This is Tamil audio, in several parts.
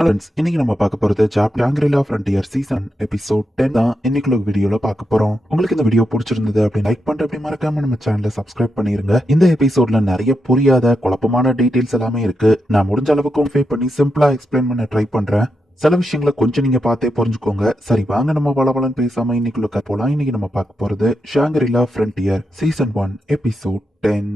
இன்னைக்கு நம்ம பார்க்க போறது ஷாங்க்ரி-லா ஃப்ரண்டியர் சீசன் எபிசோட் 10 தான் இன்னைக்குள்ள வீடியோல பார்க்க போறோம். உங்களுக்கு இந்த வீடியோ பிடிச்சிருந்தது அப்படின்னு லைக் பண்ணிட்டு அப்படி மறக்காம நம்ம சேனலை சப்ஸ்கிரைப் பண்ணிருங்க. இந்த எபிசோட்ல நிறைய புரியாத குழப்பமான டீடைல்ஸ் எல்லாமே இருக்கு. நான் முடிஞ்ச அளவுக்கு கன்வே பண்ணி சிம்பிளா எக்ஸ்பிளைன் பண்ண ட்ரை பண்றேன். சில விஷயங்களை கொஞ்சம் நீங்க பார்த்தே புரிஞ்சுக்கோங்க. சரி வாங்க நம்ம வளவலன்னு பேசாம இன்னைக்குள்ள போலாம். இன்னைக்கு நம்ம பார்க்க போறது ஷாங்க்ரி-லா ஃப்ரண்டியர் சீசன் 1 எபிசோட் 10.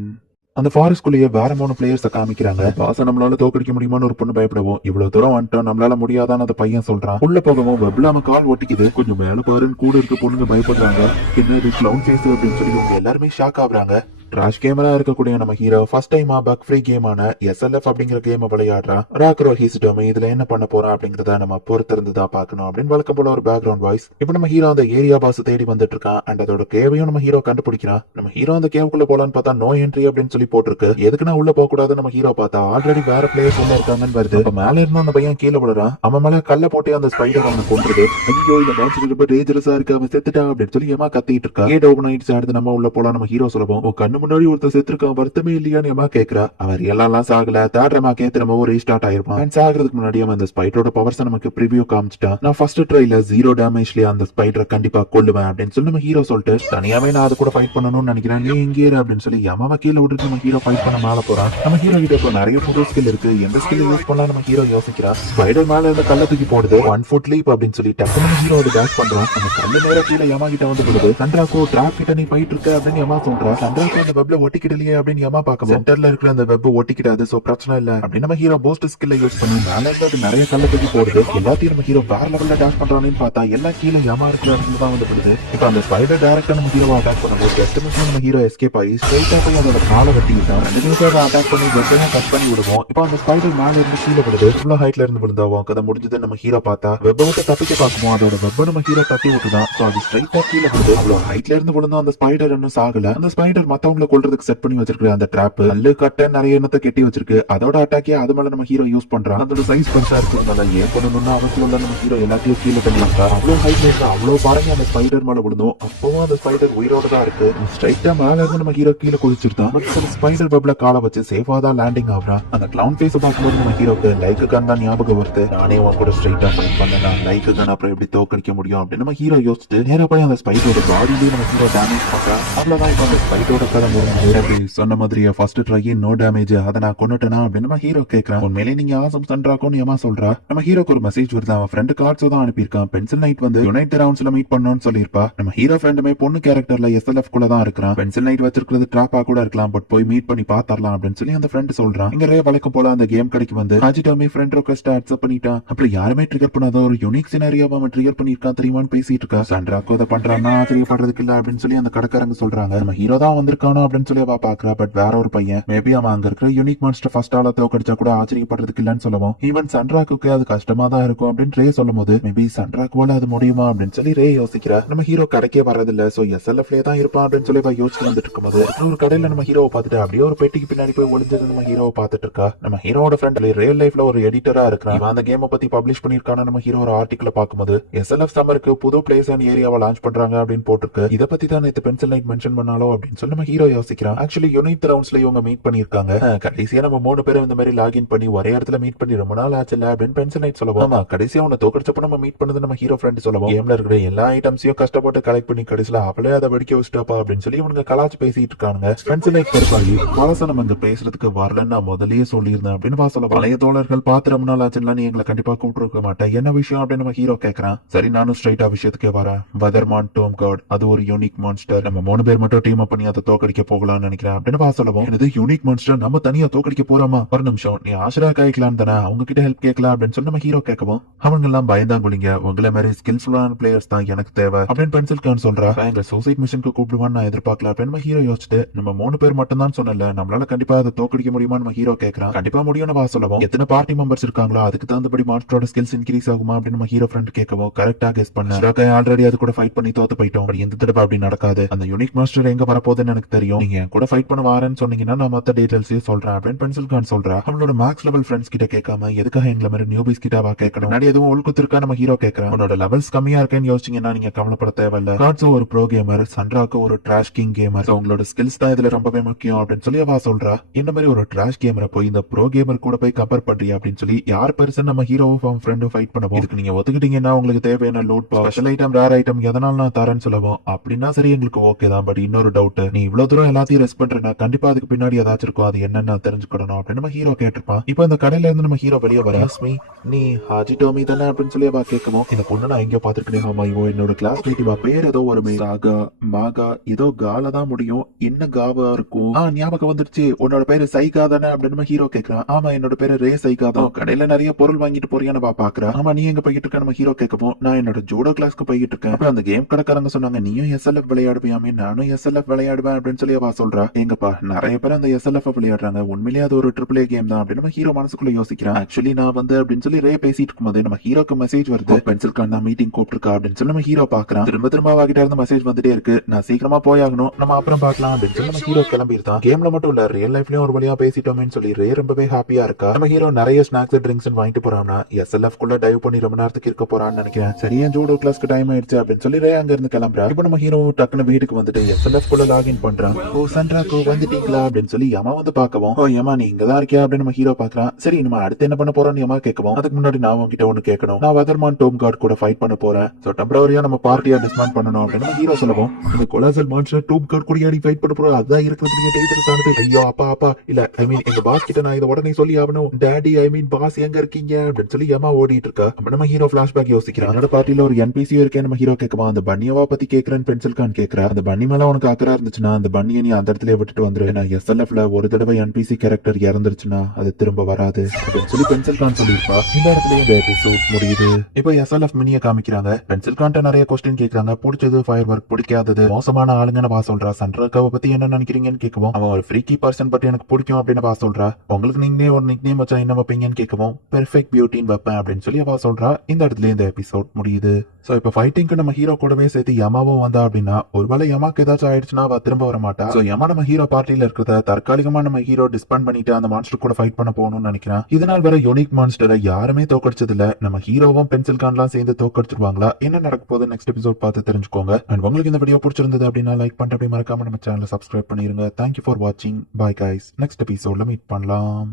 அந்த ஃபாரஸ்ட்குள்ளேயே வேற 3 பிளேயர்ஸை காமிக்கிறாங்க. பாச நம்மளால தோக்கடிக்க முடியுமான்னு ஒரு பொண்ணு பயப்படவும், இவ்வளவு தூரம் வந்துட்டோம் நம்மளால முடியாதான்னு அந்த பையன் சொல்றான். உள்ள போகவும் வெப்லாம கால் ஒட்டிக்குது. கொஞ்சம் மேல பாருன்னு கூட இருக்க பொண்ணுங்க பயப்படுறாங்க. என்ன இது கிளவுன் ஃபேஸ் அப்படின்னு சொல்லி இவங்க எல்லாருமே ஷாக் ஆகுறாங்க. டிராஷ் கேமரா இருக்கக்கூடிய நம்ம ஹீரோ ஃபர்ஸ்ட் டைமா பக் ஃப்ரீ கேமான SLF அப்படிங்கிற கேம் விளையாடுறான். ராக்ரோ ஹீஸ்டோம் இதுல என்ன பண்ண போறான் அப்படிங்கறத நம்ம பொறுத்திருந்து தான் பார்க்கணும் அப்படின்னு வழக்கம் போல ஒரு பேக்ரவுண்ட் வாய்ஸ். இப்போ நம்ம ஹீரோ அந்த ஏரியா பாஸ் தேடி வந்துட்டு இருக்கான். அண்ட் அதோட கேவையும் நம்ம ஹீரோ கண்டுபிடிக்கிறான். நம்ம ஹீரோ அந்த கேவுக்குள்ள போலான்னு பார்த்தா நோ என்ட்ரி அப்படின்னு சொல்லி போட்டிருக்கு. எதுக்கு நான் உள்ள போக கூடாது நம்ம ஹீரோ பார்த்தா ஆல்ரெடி வேற பிளேயர்ஸ் உள்ள இருக்காங்கன்னு வருது. அப்ப மேல இருந்தா அந்த பையன் கீழே விடுறான். அவன் மேல கல்ல போட்டு அந்த ஸ்பைடர் அவனை கொண்டுருது. ஐயோ இந்த மான்ஸ்டர் ரொம்ப டேஞ்சரஸா இருக்கு, அவன் செத்துட்டான் அப்படின்னு சொல்லி ஏமா கத்திட்டு இருக்கா. கேட் ஓபன் ஆயிடுச்சு. அடுத்து நம்ம உள்ள போலாம். நம்ம ஹீரோ சொல்லவும் கண்ணு முன்னாடி ஒருத்தர் செத்துருக்கான், வருத்தமே இல்லையான்னு ஏமா கேக்குறா. அவர் எல்லாம் சாகல, தேடுறமா கேத்து நம்ம ரீஸ்டார்ட் ஆயிருப்பான். அண்ட் சாகிறதுக்கு முன்னாடி அவன் அந்த ஸ்பைடரோட பவர்ஸ் நமக்கு ப்ரிவியூ காமிச்சிட்டான். நான் ஃபர்ஸ்ட் ட்ரைல 0 டேமேஜ்லயே அந்த ஸ்பைடரை கண்டிப்பா கொல்லுவேன் அப்படின்னு சொல்லி நம்ம ஹீரோ சொல்லிட்டு தனியாவே நான் அது கூட ஃபைட் பண்ணணும்னு நினைக்கிறேன், நீ இங்கே அப்படின்னு சொல்லி யமாவை கீழே விட்டுட்டு நம்ம ஹீரோ ஃபைட் பண்ண மேல போறான். நம்ம ஹீரோ கிட்ட இப்போ நிறைய புது ஸ்கில் இருக்கு. எந்த ஸ்கில் யூஸ் பண்ணலாம் நம்ம ஹீரோ யோசிக்கிறா. ஸ்பைடர் மேல இருந்த கல்ல தூக்கி போடுது. 1 ஃபுட் லீப் அப்படின்னு சொல்லி டக்குனு ஹீரோ டேஷ் பண்றான். அந்த கல்லு நேரா கீழே யமா கிட்ட வந்து விடுது. சந்திராக்கோ டிராப் கிட்ட நீ போயிட்டு இருக்க அப்படின்னு யமா சொல்றா. சந்திராக்கோ அந்த வெப்ல ஒட்டிக்கிடலையே அப்படின்னு யமா பார்க்க சென்டர்ல இருக்கிற அந்த வெப் ஒட்டிக்கிடாது, சோ பிரச்சனை இல்ல அப்படின்னு நம்ம ஹீரோ பூஸ்ட் ஸ்கில்ல யூஸ் பண்ணி மேல இருந்து நிறைய கல்ல தூக்கி போடுது. எல்லாத்தையும் நம்ம ஹீரோ வேற லெவல்ல டேஷ் பண்றான்னு பார்த்தா எல்லா கீழே யமா இருக்கிற இடத்துல தான் வந்து விடுது. இப்போ அந்த ஸ்பைடர் டைரக்டா நம்ம ஹீரோவை அட்டாக் பண்ணும்போது ஜஸ்ட் மிஸ் நம்ம ஹீரோ எஸ்கேப் ஆகி ஸ்ட்ரைட்டா போய் அதோட காலை வெட்டிக்கிட்டான். 2 நிமிஷம் அட்டாக் பண்ணி வெப்பையும் கட் பண்ணி விடுவோம். இப்போ அந்த ஸ்பைடர் மேல இருந்து கீழே விடுது. இவ்வளவு ஹைட்ல இருந்து விழுந்தாவும் கதை முடிஞ்சது. நம்ம ஹீரோ பார்த்தா வெப்ப விட்டு தப்பிக்க பார்க்குவோம். அதோட வெப்ப நம்ம ஹீரோ தட்டி விட்டுதான். சோ அது ஸ்ட்ரைட்டா கீழே விடுது. அவ்வளவு ஹைட்ல இருந்து விழுந்தோம். அந்த ஸ்பைடர் இன்னும் சாகல. அந்த ஸ்பைடர் மத்தவங்களை கொல்றதுக்கு செட் பண்ணி வச்சிருக்கிற அந்த டிராப் கல்லு கட்ட நிறைய எண்ணத்தை கெட்டி வச்சிருக்கு. அதோட அட்டாக்கே அது மேல நம்ம ஹீரோ யூஸ் பண்றான். அதோட சைஸ் பெருசா இருக்கிறதுனால ஏன் பண்ணணும்னு அவசியம் இல்ல, நம்ம ஹீரோ எல்லாத்தையும் கீழே பண்ணிருக்கா. அவ்வளவு ஹைட்ல இருக்கு. அவ்வளவு பாருங்க அந்த ஸ்பைடர் மேல விழுந்தோம். அப்பவும் அந்த ஸ்பைடர் உயிரோட தான் இருக்கு. ஸ்ட்ரைட்டா மேல இருந்து நம்ம ஹீரோ கீழே குதிச்சிருந்தான். ஸ்பைடர் வெப்ல காலை வச்சு சேஃபா தான் லேண்டிங் ஆகுறான். அந்த கிளவுன் ஃபேஸ் பார்க்கும்போது நம்ம ஹீரோக்கு லைக் கன் தான் ஞாபகம் வருது. நானே உன் கூட ஸ்ட்ரைட்டா ஃபைட் பண்ணலாம், லைக் கன் அப்புறம் எப்படி தோக்கடிக்க முடியும் அப்படின்னு நம்ம ஹீரோ யோசிச்சு நேரா போய் அந்த ஸ்பைடரோட பாடியிலேயே நம்ம ஹீரோ டேமேஜ் பண்றான். அவ்வளவுதான் இப்போ அந்த ஸ்பைடரோட கதை முடிஞ்சு. சொன்ன மாதிரியே ஃபர்ஸ்ட் ட்ரை நோ டேமேஜ், அதை நான் கொண்டுட்டேனா அப்படின்னு நம்ம ஹீரோ கேட்கறான். உண்மையிலே நீங்க ஆசம் சன்றாக்கோன்னு ஏமா சொல்றா. நம்ம ஹீரோக்கு ஒரு மெசேஜ் வருது. அவன் ஃப்ரெண்ட் கார்ட்ஸ் தான் அனுப்பியிருக்கான். பென்சில் நைட் வந்து யுனைடெட் ரவுண்ட்ஸ்ல மீட் பண்ணணும்னு சொல்லியிருப்பா. நம்ம ஹீரோ ஃப்ரெண்டுமே பொண்ணு கேரக்டர்ல SLF குள்ள தான் இருக்கிறான். பென்சில் நைட் வச்சிருக்கிறது டிராப்பா கூட இருக்கலாம், பட் போய் மீட் பண்ணி பாத்தரலாம் அப்படின்னு சொல்லி அந்த ஃப்ரெண்ட் சொல்றான். இங்க ரே வழக்கம் போல அந்த கேம் கடைக்கு வந்து ஹாஜிட்டோமே ஃப்ரெண்ட் ரெக்வெஸ்ட் அக்செப்ட் பண்ணிட்டான். அப்படி யாருமே ட்ரிகர் பண்ணாத ஒரு யூனிக் சினாரியோவை அவன் ட்ரிகர் பண்ணிருக்கான் தெரியுமான்னு பேசிட்டு இருக்கா. சன்றாக்கோ அதை பண்றான்னா ஆச்சரியப்படுறதுக்கு இல்ல அப்படின்னு சொல்லி அந்த கடைக்காரங்க சொல்றாங்க. நம்ம ஹீரோ தான் வந்திருக்கானோ அப்படின்னு சொல்லி அவ பாக்குறா. பட் வேற ஒரு பையன் மேபி அவன் அங்க இருக்கிற யூனிக் மான்ஸ்டர் ஃபர்ஸ்ட் ஆள தோக்கடிச்சா கூட ஆச்சரியப்படுறதுக்கு இல்லன்னு சொல்லவும், ஈவன் சன்ராக்கு அது கஷ்டமா தான் இருக்கும் அப்படின்னு ரே சொல்லும் போது மேபி சன்ராக்குவால அது முடியுமா அப்படின்னு சொல்லி ரே யோசிக்கிறா. நம்ம ஹீரோ கடைக்கே வரதில்ல, சோ SLFலே தான் இருப்பான் அப்படின்னு சொல்லி யோசிச்சு வந்துட்டு இருக்கும்போது ஒரு கடையில நம்ம ஹீரோவை பார்த்துட்டு அப்படியே ஒரு பெட்டிக்கு பின்னாடி போய் ஒளிஞ்சது நம்ம ஹீரோவை பார்த்துட்டு இருக்கா. நம்ம ஹீரோட ஃப்ரெண்ட் ரியல் லைஃப்ல ஒரு எடிட்டரா இருக்கிறான். அந்த கேமை பத்தி பப்ளிஷ் பண்ணிருக்கான நம்ம ஹீரோ ஒரு ஆர்டிக்கல பார்க்கும்போது SLF சம்மருக்கு புது பிளேஸ் அண்ட் ஏரியாவை லான்ச் பண்றாங்க அப்படின்னு போட்டிருக்கு. இதை பத்தி தான் நேத்து பென்சில் நைட் மென்ஷன் பண்ணாலோ அப்படின்னு சொல்லி நம்ம ஹீரோ யோசிக்கிறான். ஆக்சுவலி யுனைட் ரவுண்ட்ஸ்ல இவங்க மீட் பண்ணிருக்காங்க. கடைசியா நம்ம 3 பேரும் இந்த மாதிரி லாகின் பண்ணி ஒரே இடத்துல மீட் பண்ணி ரொம்ப நாள் ஆச்சுல அப்படின்னு பென்சில் நைட் சொல்லவும், ஆமா கடைசியா உன்னை தோக்கடிச்சப்ப நம்ம மீட் பண்ணது நம்ம ஹீரோ ஃப்ரெண்ட் சொல்லவும், கேம்ல இருக்கிற எல்லா ஐட்டம்ஸையும் கஷ்டப்பட்டு கலெக்ட் பண்ணி கடைசியில அவளே அதை வெடிக்க வச்சுட்டாப்பா அப்படின்னு சொல்லி இவங்க கலாச்சு பேசிட்டு இருக்காங்க. பென்சில் நைட் கருப்பாகி பழச நம்ம இங்க பேசுறதுக்கு வரலன்னு நான் முதல்லயே சொல்லியிருந்தேன் அப்படின்னு சொல்ல, பழைய தோழர்கள் பார்த்து ரொம்ப நாள் ஆச்சுன்னா நீ எங்களை கண்டிப்பா கூப்பிட்டு மாட்டேன், என்ன விஷயம் அப்படின்னு நம்ம ஹீரோ கேட்கறான். சரி நானும் ஸ்ட்ரைட்டா விஷயத்துக்கே வரேன். வெதர்மான் டோம் கார்டு அது ஒரு யூனிக் மான்ஸ்டர். நம்ம 3 பேர் மட்டும் டீம் அப் பண்ணி அதை தோக்கடிக்க போகலாம்னு நினைக்கிறேன் அப்படின்னு சொல்லவும், இது யூனிக் மான்ஸ்டர் நம்ம தனியா தோக்கடிக்க போறாமா, ஒரு நிமிஷம் நீ ஆஷரா காய்க்கலாம் தானே, அவங்க கிட்ட ஹெல்ப் கேட்கலாம் அப்படின்னு சொல்லி நம்ம ஹீரோ கேட்கவும், அவங்க எல்லாம் பயந்தாங்குளிங்க, உங்களை மாதிரி ஸ்கில்ஃபுல்லான பிளேயர்ஸ் தான் எனக்கு தேவை அப்படின்னு பென்சில் கான் சொல்றா. எங்க சூசைட் மிஷனுக்கு கூப்பிடுவான்னு நான் எதிர்பார்க்கல அப்படின்னு நம்ம ஹீரோ யோசிச்சுட்டு, நம்ம 3 பேர் மட்டும் தான் சொன்னல, நம்மளால கண்டிப்பா அதை தோக்கடிக்க முடியுமா நம்ம ஹீரோ கேட்கறான். கண்டிப்பா முடியும்னு சொல்லவும், எத்தனை பார்ட்டி மெம்பர்ஸ் இருக்காங்களோ அதுக்கு தகுந்தபடி மான்ஸ்டரோட ஸ்கில்ஸ் இன்க்ரீஸ் ஆகுமா அப்படின்னு நம்ம ஹீரோ ஃப்ரெண்ட் கேட்கவும், கரெக்டா கெஸ் பண்ண ஆல்ரெடி அது கூட ஃபைட் பண்ணி தோத்து போயிட்டோம், எந்த தடவை அப்படி நடக்காது, அந்த யூனிக் மாஸ்டர் எங்க வரப்போகுதுன்னு எனக்கு தெரியும். நீங்க என் கூட ஃபைட் பண்ண வாரேன்னு சொன்னீங்கன்னா நான் மத்த டீடைல்ஸையும் சொல்றேன் அப்படின்னு பென்சில் கான் சொல்றா. அவளோட மேக்ஸ் லெவல் ஃப்ரெண்ட்ஸ் கிட்ட கேட்காம எதுக்காக எங்களை மாதிரி நியூபிஸ் கிட்டவா கேட்கணும்? முன்னாடி எதுவும் உள்குத்திருக்கா நம்ம ஹீரோ கேட்கறான். உன்னோட லெவல்ஸ் கம்மியா இருக்கேன்னு யோசிச்சீங்கன்னா நீங்க கவலைப்பட தேவையில்ல. காட்ஸோ ஒரு ப்ரோ கேமர், சன்ராக்கு ஒரு ட்ராஷ் கிங் கேமர். உங்களோட ஸ்கில்ஸ் தான் இதுல ரொம்பவே முக்கியம் அப்படின்னு சொல்லி அவ சொல்றா. இந்த மாதிரி ஒரு ட்ராஷ் கேமரை போய் இந்த ப்ரோ கேமர் கூட போய் கம்பேர் பண்றியா அப்படின்னு சொல்லி யார் பெருசன் நம்ம ஹீரோவும் அவன் ஃப்ரெண்டும் ஃபைட் பண்ணுவோம். இதுக்கு நீங்க ஒத்துக்கிட்டீங்கன்னா உங்களுக்கு தேவையான loot special item, rare item எதனால நான் தரேன்னு சொல்லுவோம். அப்படின்னா சரி எங்களுக்கு ஓகே தான். பட் இன்னொரு டவுட், நீ இவ்வளவு தூரம் எல்லாத்தையும் ரெஸ்ட் பண்றேன்னா கண்டிப்பா அதுக்கு பின்னாடி ஏதாச்சும் இருக்கும். அது என்னன்னு நான் தெரிஞ்சுக்கணும் அப்படின்னு நம்ம ஹீரோ கேட்டிருப்பான். இப்போ இந்த கடையில இருந்து நம்ம ஹீரோ வெளியே வர, நீ ஹாஜிடோமி தானே அப்படின்னு சொல்லி அவ கேட்கவும், இந்த பொண்ணு நான் எங்கேயோ பாத்துருக்கேன். ஆமா, இவன் என்னோட கிளாஸ்மேட். இவ பேர் ஏதோ ஒரு சாகா மாகா ஏதோ கால தான் முடியும். என்ன காவா இருக்கும்? ஞாபகம் வந்துருச்சு. உன்னோட பேரு சைகா தானே அப்படின்னு நம்ம ஹீரோ கேட்கறான். ஆமா, என்னோட பேரு ரே சைகா தான். கடையில நிறைய பொருள் வாங்கிட்டு போறியான்னு பாக்குறா. ஆமா, நீ எங்க போய்கிட்டு இருக்க? நம்ம ஹீரோ கேட்கவும், நான் என்னோட ஜூடோ கிளாஸ்க்கு போய்கிட்டு இருக்கேன். அப்புறம் அந்த கேம் கடைக்காரங்க சொன்னாங்க நீயும் எஸ்எல்எஃப் விளையாடுவியாமே. நானும் எஸ்எல்எஃப் விளையாடுவேன் அப்படின்னு சொல்லி அவ சொல்றா. எங்கப்பா நிறைய பேர் அந்த எஸ்எல்எஃப் விளையாடுறாங்க. உண்மையிலேயே அது ஒரு ட்ரிபிள் ஏ கேம் தான் அப்படின்னு நம்ம ஹீரோ மனசுக்குள்ள யோசிக்கிறான். ஆக்சுவலி நான் வந்து அப்படின்னு சொல்லி ரே பேசிட்டு இருக்கும்போது நம்ம ஹீரோக்கு மெசேஜ் வருது. பென்சில் கான் நான் மீட்டிங் கூப்பிட்டுருக்கா அப்படின்னு சொல்லி நம்ம ஹீரோ பாக்குறான். திரும்ப திரும்ப அவகிட்ட இருந்து மெசேஜ் வந்துட்டே இருக்கு. நான் சீக்கிரமா போயாகணும், நம்ம அப்புறம் பார்க்கலாம் அப்படின்னு சொல்லி நம்ம ஹீரோ கிளம்பிருந்தான். கேம்ல மட்டும் இல்ல, ரியல் லைஃப்லயும் ஒரு வழியா பேசிட்டோமேன்னு சொல்லி ரே ரொம்பவே ஹாப்பியா இருக்கா. நம்ம ஹீரோ நிறைய ஸ்நாக்ஸ் ட்ரிங்க்ஸ் வாங்கிட்டு போறான்னா எஸ்எல்எஃப் குள்ள டைவ் பண்ணி ரொம்ப நேரத்துக்கு இருக்க போறான்னு நினைக்கிறேன். சரியா ஜூடோ கிளாஸ்க்கு டைம் ஆயிடுச்சு அப்படின்னு சொல்லி ரே அங்க இருந்து கிளம்புறா. இப்போ நம்ம ஹீரோ டக்குனு வீட்டுக்கு வந்துட்டு எஸ்எல்எஃப் குள்ள லாகின் பண்றான். ஓ சன்ராக்கோ வந்துட்டீங்களா அப்படின்னு சொல்லி யமா வந்து பாக்கவும், ஓ யமா நீ இங்கதான் இருக்கியா அப்படின்னு நம்ம ஹீரோ பாக்குறான். சரி நம்ம அடுத்து என்ன பண்ண போறோம்னு யமா கேட்கவும், அதுக்கு முன்னாடி நான் உங்ககிட்ட ஒண்ணு கேட்கணும். நான் வெதர்மான் டோம் கார்டு கூட ஃபைட் பண்ண போறேன். சோ டெம்பரரியா நம்ம பார்ட்டியா டிஸ்மாண்ட் பண்ணணும் அப்படின்னு நம்ம ஹீரோ சொல்லவும், இந்த கொலாசல் மான்ஸ்டர் டோம் கார்டு கூட யாடி ஃபைட் பண்ண போறோம்? அதான் இருக்கிறதுக்கு டேஞ்சரஸ் ஆனது. ஐயோ அப்பா இல்ல, ஐ மீன் எங்க பாஸ் கிட்ட நான் இதை உடனே சொல்லி ஆகணும். டாடி ஐ மீன் பாஸ் எங்க இருக்கீங்க அப்படின்னு சொல்லி யமா ஓடிட்டு இருக்கா. நம்ம ஹீரோ பிளாஷ்பேக் யோசிக்கிறான். என்னோட பார்ட்டில ஒரு என்பிசியும் இருக்கேன். நம்ம ஹீரோ கேட்கவா, அந்த பன்னியவா பத்தி கேட்கறேன்னு பென்சில் கான் கேட்கறா. அந்த பன்னி மேல உனக்கு அக்கறா இருந்துச்சுன்னா அந்த பன்னியை நீ அந்த இடத்துல விட்டுட்டு வந்துரு. நான் எஸ்எல்எஃப்ல ஒரு தடவை என்பிசி கேரக்டர் இறந்துருச்சுன்னா அது திரும்ப வராது அப்படின்னு சொல்லி பென்சில் கான் சொல்லியிருப்பா. இந்த இடத்துல இந்த எபிசோட் முடியுது. இப்போ எஸ்எல்எஃப் மினியை காமிக்கிறாங்க. பென்சில் கான்ட்ட நிறைய கொஸ்டின் கேட்கறாங்க. பிடிச்சது ஃபயர் ஒர்க், பிடிக்காதது மோசமான ஆளுங்கன்னு வா சொல்றா. சன்ராக்காவை பத்தி என்ன நினைக்கிறீங்கன்னு கேட்கவும், அவன் ஒரு ஃப்ரீக்கி பர்சன் பட் எனக்கு பிடிக்கும் அப்படின்னு வா சொல்றா. உங்களுக்கு நீங்களே ஒரு நிக் நேம் வச்சா என்ன வைப்பீங்கன்னு கேட்கவும், பெர்ஃபெக்ட் பியூட்டின்னு வைப்பேன் அப்படின்னு சொல்லி அவ சொல்றா. இந்த இடத்துல இந்த எபிசோட் முடியுது. சோ இப்போ ஃபைட்டிங்க்கு நம்ம ஹீரோ கூடவே சேர்த்து யமாவும் வந்தா அப்படின்னா ஒருவேளை யமாக்கு ஏதாச்சும் ஆயிடுச்சுன்னா அவ திரும்ப வர மாட்டா. சோ யமா நம்ம ஹீரோ பார்ட்டியில இருக்கிறத தற்காலிகமா நம்ம ஹீரோ டிஸ்பேண்ட் பண்ணிட்டு அந்த மான்ஸ்டர் கூட ஃபைட் பண்ண போகணும்னு நினைக்கிறேன். இதனால் வர யூனிக் மான்ஸ்டரை யாருமே தோக்கடிச்சது இல்ல. நம்ம ஹீரோவும் பென்சில் கான்லாம் சேர்ந்து தோக்கடிச்சிருவாங்களா? என்ன நடக்க போகுது நெக்ஸ்ட் எபிசோட் பார்த்து தெரிஞ்சுக்கோங்க. அண்ட் உங்களுக்கு இந்த வீடியோ பிடிச்சிருந்தது அப்படின்னா லைக் பண்ணிட்டு அப்படி மறக்காம நம்ம சேனலை சப்ஸ்கிரைப் பண்ணிருங்க. தேங்க்யூ ஃபார் வாட்சிங். Bye guys. நெக்ஸ்ட் எபிசோட்ல மீட் பண்ணலாம்.